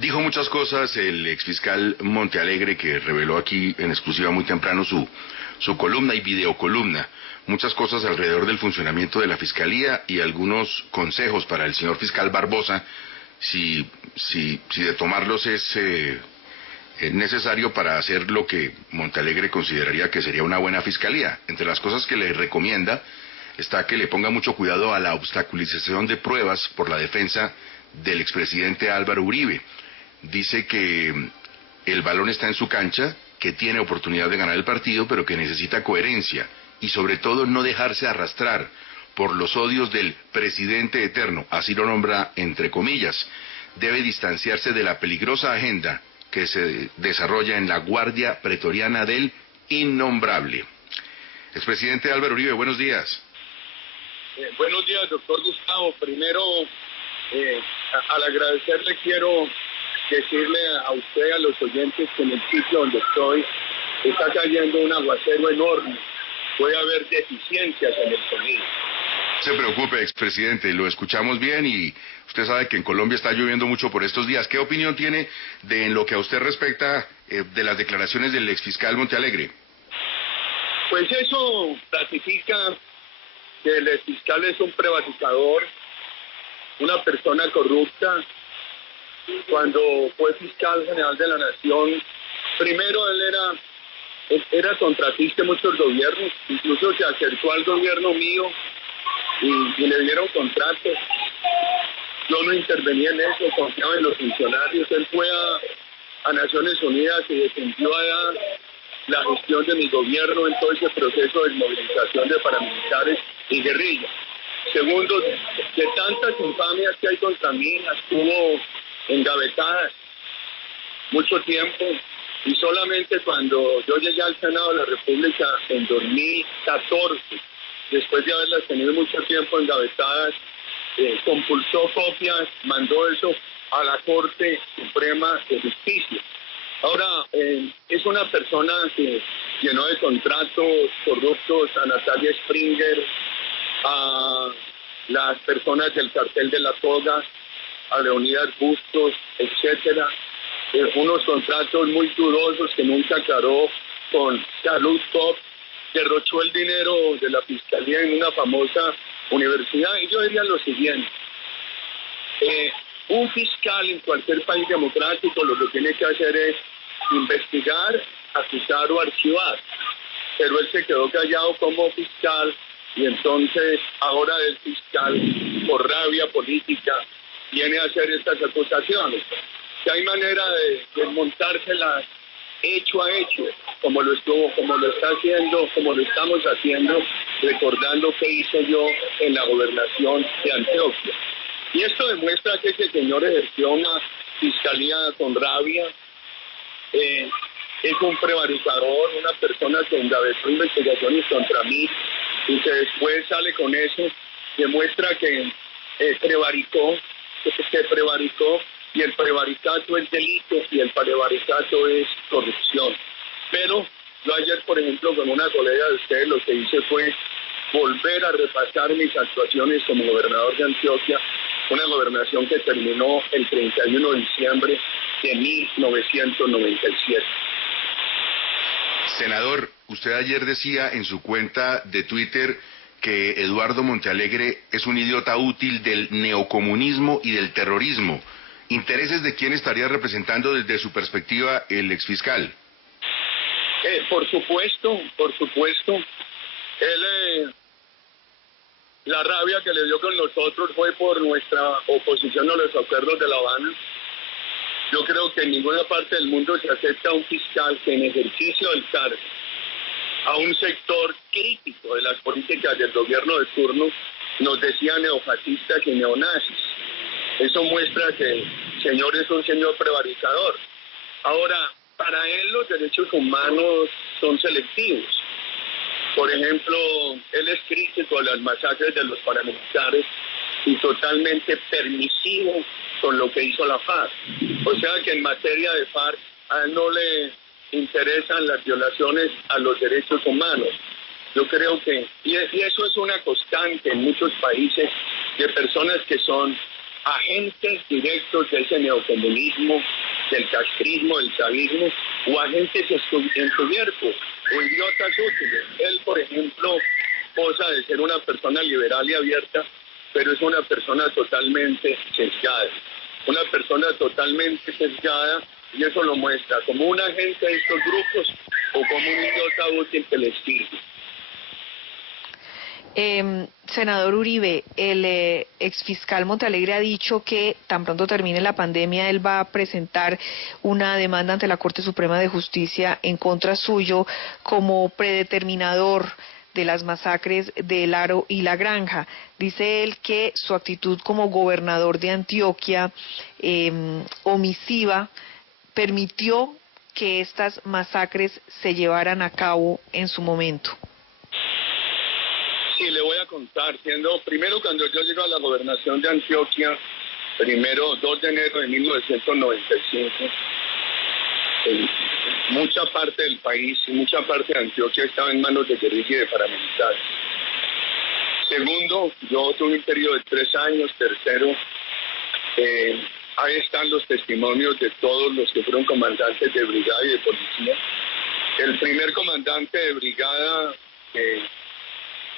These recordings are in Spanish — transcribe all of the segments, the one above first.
Dijo muchas cosas el exfiscal Montealegre, que reveló aquí en exclusiva muy temprano su columna y videocolumna. Muchas cosas alrededor del funcionamiento de la Fiscalía y algunos consejos para el señor fiscal Barbosa, si de tomarlos es necesario para hacer lo que Montealegre consideraría que sería una buena Fiscalía. Entre las cosas que le recomienda está que le ponga mucho cuidado a la obstaculización de pruebas por la defensa del expresidente Álvaro Uribe. Dice que el balón está en su cancha, que tiene oportunidad de ganar el partido, pero que necesita coherencia y sobre todo no dejarse arrastrar por los odios del presidente eterno, así lo nombra entre comillas. Debe distanciarse de la peligrosa agenda que se desarrolla en la Guardia Pretoriana del Innombrable. Expresidente Álvaro Uribe, buenos días. Buenos días, doctor Gustavo. Primero, al agradecerle, quiero decirle a usted y a los oyentes que en el sitio donde estoy está cayendo un aguacero enorme. Puede haber deficiencias en el sonido. No se preocupe, expresidente, lo escuchamos bien y usted sabe que en Colombia está lloviendo mucho por estos días. ¿Qué opinión tiene de en lo que a usted respecta de las declaraciones del exfiscal Montealegre? Pues eso ratifica que el exfiscal es un prevaricador, una persona corrupta. Cuando fue fiscal general de la Nación, primero él era contratista de muchos gobiernos, incluso se acercó al gobierno mío y le dieron contratos. Yo no intervenía en eso, confiaba en los funcionarios. Él fue a Naciones Unidas y defendió allá la gestión de mi gobierno en todo ese proceso de movilización de paramilitares y guerrillas. Segundo, de tantas infamias que hay contra mí, las tuvo engavetadas mucho tiempo, y solamente cuando yo llegué al Senado de la República en 2014, después de haberlas tenido mucho tiempo engavetadas, compulsó copias, mandó eso a la Corte Suprema de Justicia. Ahora, es una persona que llenó de contratos corruptos a Natalia Springer, a las personas del cartel de la toga, a Leonidas Bustos, etcétera. Unos contratos muy dudosos que nunca aclaró con Salud Top, derrochó el dinero de la Fiscalía en una famosa universidad. Y yo diría lo siguiente, un fiscal en cualquier país democrático lo que tiene que hacer es investigar, acusar o archivar. Pero él se quedó callado como fiscal y entonces ahora el fiscal, por rabia política, viene a hacer estas acusaciones. Que hay manera de desmontárselas hecho a hecho, como lo está haciendo, como lo estamos haciendo, recordando qué hice yo en la gobernación de Antioquia. Y esto demuestra que ese señor ejerció una fiscalía con rabia, es un prevaricador, una persona que engabezó investigaciones contra mí y que después sale con eso, demuestra que prevaricó, y el prevaricato es delito y el prevaricato es corrupción. Pero yo ayer, por ejemplo, con una colega de ustedes, lo que hice fue volver a repasar mis actuaciones como gobernador de Antioquia, una gobernación que terminó el 31 de diciembre de 1997. Senador, usted ayer decía en su cuenta de Twitter que Eduardo Montealegre es un idiota útil del neocomunismo y del terrorismo. ¿Intereses de quién estaría representando desde su perspectiva el exfiscal? Por supuesto. Él, la rabia que le dio con nosotros fue por nuestra oposición a los acuerdos de La Habana. Yo creo que en ninguna parte del mundo se acepta un fiscal que en ejercicio del cargo a un sector crítico de las políticas del gobierno de turno nos decía neofascistas y neonazis. Eso muestra que el señor es un señor prevaricador. Ahora, para él los derechos humanos son selectivos. Por ejemplo, él es crítico de las masacres de los paramilitares y totalmente permisivo con lo que hizo la FARC. O sea que en materia de FARC a él no le interesan las violaciones a los derechos humanos. Yo creo que, y eso es una constante en muchos países, de personas que son agentes directos de ese neocomunismo, del castrismo, del chavismo, o agentes encubiertos o idiotas útiles. Él, por ejemplo, posa de ser una persona liberal y abierta, pero es una persona totalmente sesgada. Una persona totalmente sesgada, y eso lo muestra como un agente de estos grupos o como un idiota útil que les sirve. Senador Uribe, el exfiscal Montealegre ha dicho que tan pronto termine la pandemia él va a presentar una demanda ante la Corte Suprema de Justicia en contra suyo como predeterminador de las masacres de El Aro y La Granja. Dice él que su actitud como gobernador de Antioquia, omisiva, permitió que estas masacres se llevaran a cabo en su momento. Sí, le voy a contar. Primero, cuando yo llego a la gobernación de Antioquia, 2 de enero de 1995, mucha parte del país y mucha parte de Antioquia estaba en manos de guerrilla y de paramilitares. Segundo, yo tuve un periodo de 3 años. Tercero, ahí están los testimonios de todos los que fueron comandantes de brigada y de policía. El primer comandante de brigada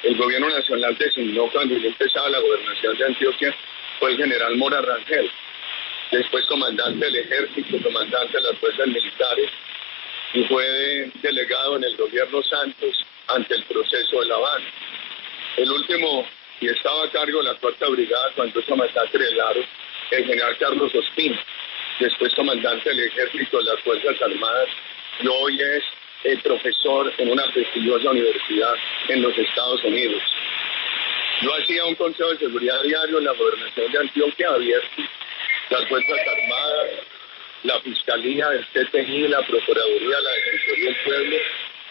el gobierno nacional designó cuando yo empezaba la gobernación de Antioquia fue el general Mora Rangel, después comandante del ejército, comandante de las fuerzas militares, y fue delegado en el gobierno Santos ante el proceso de La Habana. El último, y estaba a cargo de la 4ª Brigada cuando esa masacre del Aro, el general Carlos Ospina, después comandante del ejército de las Fuerzas Armadas, y hoy es profesor en una prestigiosa universidad en los Estados Unidos. Yo hacía un consejo de seguridad diario en la gobernación de Antioquia abierto. Las Fuerzas Armadas, la Fiscalía, el TTI, la Procuraduría, la Defensoría del Pueblo,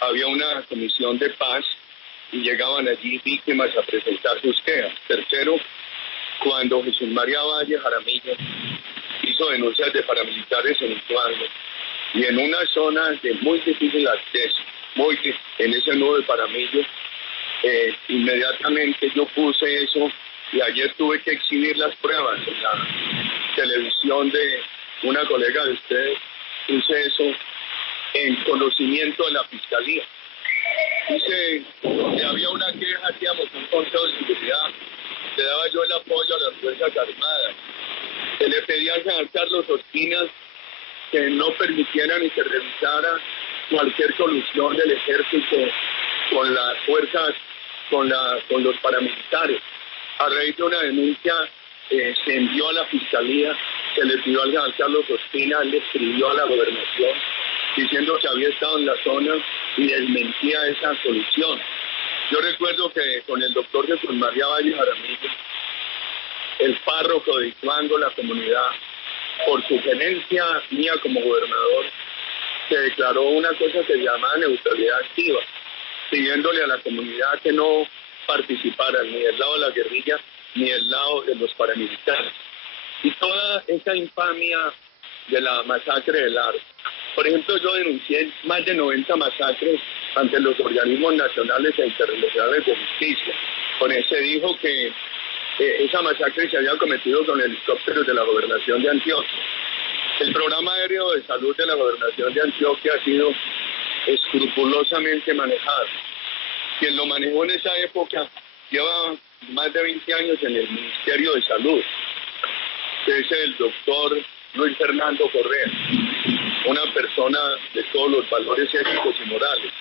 había una comisión de paz y llegaban allí víctimas a presentar sus quejas. Tercero, cuando Jesús María Valle Jaramillo hizo denuncias de paramilitares en Ituango, y en una zona de muy difícil acceso, en ese nudo de Paramillo, inmediatamente yo puse eso, y ayer tuve que exhibir las pruebas en la televisión de una colega de ustedes. Puse eso en conocimiento de la Fiscalía. Dice, donde había una queja, hacíamos un consejo de seguridad, le daba yo el apoyo a las Fuerzas Armadas, se le pedía al general Carlos Ospina que no permitieran ni se revisara cualquier solución del ejército con las fuerzas, con los paramilitares. A raíz de una denuncia se envió a la Fiscalía, se le pidió al general Carlos Ospina, le escribió a la gobernación diciendo que había estado en la zona y desmentía esa solución. Yo recuerdo que con el doctor Jesús María Valle Jaramillo, el párroco de Ituango, la comunidad, por sugerencia mía como gobernador, se declaró una cosa que se llamaba neutralidad activa, pidiéndole a la comunidad que no participara ni del lado de la guerrilla ni del lado de los paramilitares. Y toda esa infamia de la masacre del Aro. Por ejemplo, yo denuncié más de 90 masacres ante los organismos nacionales e internacionales de justicia. Se dijo que esa masacre se había cometido con helicópteros de la gobernación de Antioquia. El programa aéreo de salud de la gobernación de Antioquia ha sido escrupulosamente manejado. Quien lo manejó en esa época lleva más de 20 años en el Ministerio de Salud, que es el doctor Luis Fernando Correa, una persona de todos los valores éticos y morales.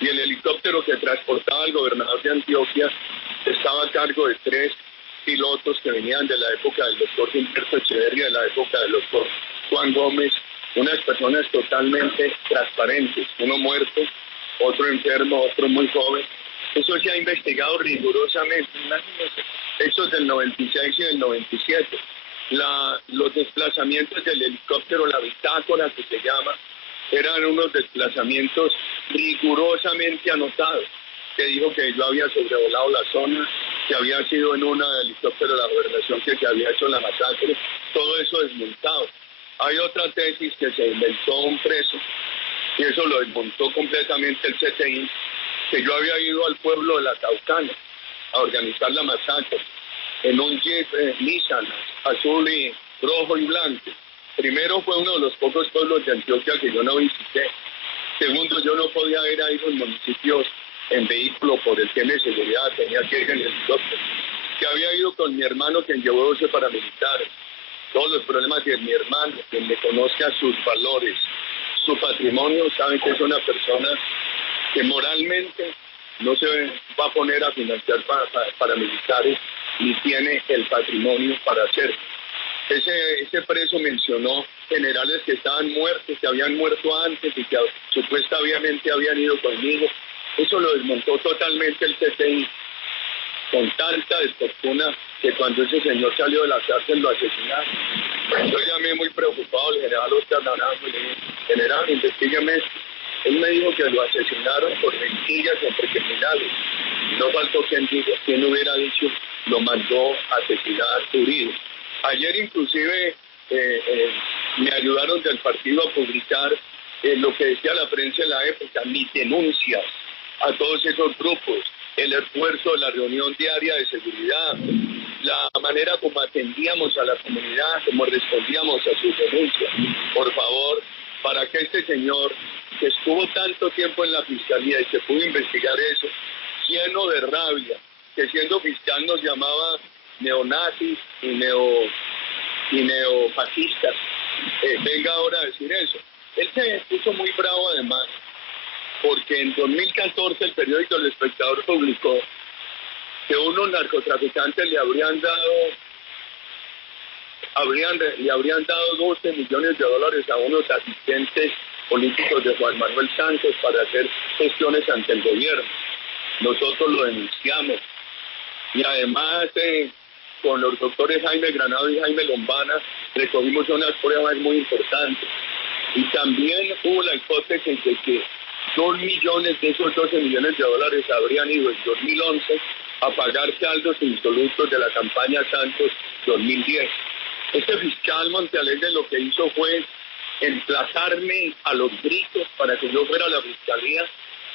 Y el helicóptero que transportaba al gobernador de Antioquia estaba a cargo de 3 pilotos que venían de la época del doctor Gilberto Echeverría, de la época del doctor Juan Gómez, unas personas totalmente transparentes, uno muerto, otro enfermo, otro muy joven. Eso se ha investigado rigurosamente, imagínense, hechos del 96 y del 97. Los desplazamientos del helicóptero, la bitácora que se llama, eran unos desplazamientos rigurosamente anotados, que dijo que yo había sobrevolado la zona, que había sido en un helicóptero de la gobernación que se había hecho la masacre, todo eso desmontado. Hay otra tesis que se inventó un preso, y eso lo desmontó completamente el CTI, que yo había ido al pueblo de La Taucana a organizar la masacre, en un Jeep Nissan azul y rojo y blanco. Primero, fue uno de los pocos pueblos de Antioquia que yo no visité. Segundo, yo no podía ir a esos municipios en vehículo por el tema de seguridad, tenía que ir en helicóptero. Que había ido con mi hermano, quien llevó 12 paramilitares. Todos los problemas de mi hermano, quien me conozca sus valores, su patrimonio, saben que es una persona que moralmente no se va a poner a financiar paramilitares ni tiene el patrimonio para hacerlo. Ese preso mencionó generales que estaban muertos, que habían muerto antes y que supuestamente habían ido conmigo. Eso lo desmontó totalmente el CTI, con tanta desfortuna que cuando ese señor salió de la cárcel lo asesinaron. Yo llamé muy preocupado al general Oscar Naranjo y le dije: general, investígueme esto. Él me dijo que lo asesinaron por mentiras entre criminales. No faltó quien hubiera dicho lo mandó a asesinar Uribe. Ayer inclusive me ayudaron del partido a publicar lo que decía la prensa en la época, mis denuncias a todos esos grupos, el esfuerzo de la reunión diaria de seguridad, la manera como atendíamos a la comunidad, como respondíamos a sus denuncias. Por favor, para que este señor, que estuvo tanto tiempo en la fiscalía y que pudo investigar eso, lleno de rabia, que siendo fiscal nos llamaba neonazis y neofascistas, venga ahora a decir eso. Él se puso muy bravo además, porque en 2014 el periódico El Espectador publicó que unos narcotraficantes le habrían dado 12 millones de dólares a unos asistentes políticos de Juan Manuel Santos para hacer gestiones ante el gobierno. Nosotros lo denunciamos. Y además, con los doctores Jaime Granado y Jaime Lombana, recogimos unas pruebas muy importantes. Y también hubo la hipótesis de que 2 millones de esos 12 millones de dólares habrían ido en 2011 a pagar saldos insolutos de la campaña Santos 2010. Este fiscal Montealegre lo que hizo fue emplazarme a los gritos para que yo fuera a la fiscalía,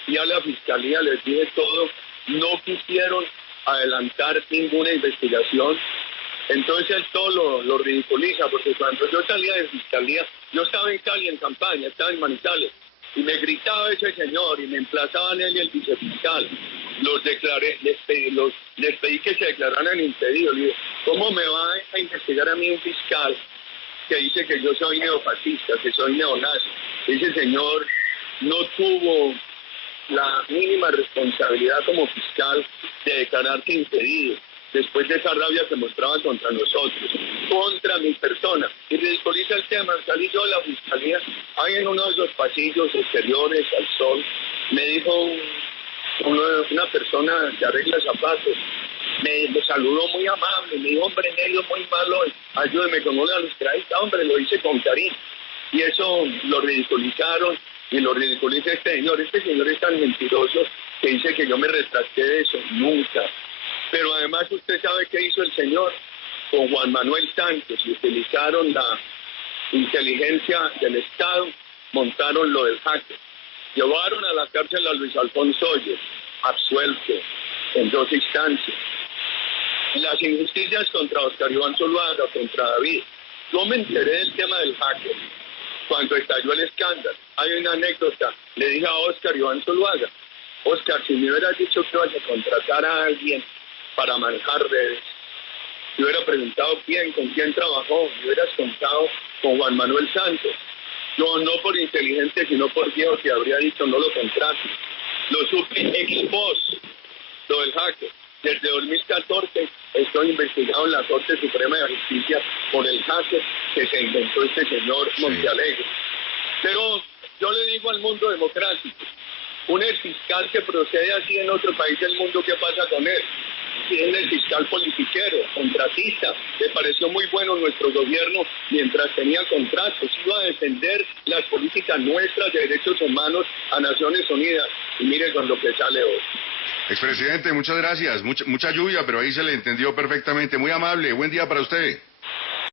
y a la fiscalía les dije todo. No quisieron adelantar ninguna investigación. Entonces él todo lo ridiculiza, porque cuando yo salía de fiscalía, yo estaba en Cali en campaña, estaba en Manizales, y me gritaba ese señor y me emplazaban él y el vicefiscal. Los declaré, les pedí que se declararan impedidos. Le dije: ¿cómo me va a investigar a mí un fiscal que dice que yo soy neofascista, que soy neonazi? Ese señor no tuvo la mínima responsabilidad como fiscal de declararse impedido, después de esa rabia que mostraba contra nosotros, contra mi persona. Y ridiculiza el tema. Salí yo de la fiscalía, ahí en uno de esos pasillos exteriores al sol, me dijo una persona que arregla zapatos, me saludó muy amable, me dijo: hombre, medio muy malo, ayúdeme con una lustradita. Hombre, lo hice con cariño. Y eso lo ridiculizaron, y lo ridiculiza este señor. Este señor es tan mentiroso que dice que yo me retracté de eso. Nunca. Pero además usted sabe qué hizo el señor con Juan Manuel Santos, y utilizaron la inteligencia del Estado, montaron lo del hacker. Llevaron a la cárcel a Luis Alfonso Hoyos, absuelto en 2 instancias. Las injusticias contra Oscar Iván Zuluaga, contra David. Yo me enteré del tema del hacker cuando estalló el escándalo. Hay una anécdota. Le dije a Oscar Iván Zuluaga: Oscar, si me hubieras dicho que vas a contratar a alguien para manejar redes, te hubiera preguntado bien con quién trabajó, me hubieras contado con Juan Manuel Santos. Yo no por inteligente, sino por viejo, que habría dicho no lo contrato. Lo supe ex post, lo del hacker. Desde 2014 estoy investigado en la Corte Suprema de Justicia por el hacker que se inventó este señor Montealegre. Pero yo le digo al mundo democrático: un exfiscal que procede así en otro país del mundo, ¿qué pasa con él? Es el fiscal politiquero, contratista. Le pareció muy bueno nuestro gobierno mientras tenía contratos. Iba a defender las políticas nuestras de derechos humanos a Naciones Unidas. Y mire con lo que sale hoy. Expresidente, muchas gracias. Mucha lluvia, pero ahí se le entendió perfectamente. Muy amable. Buen día para usted.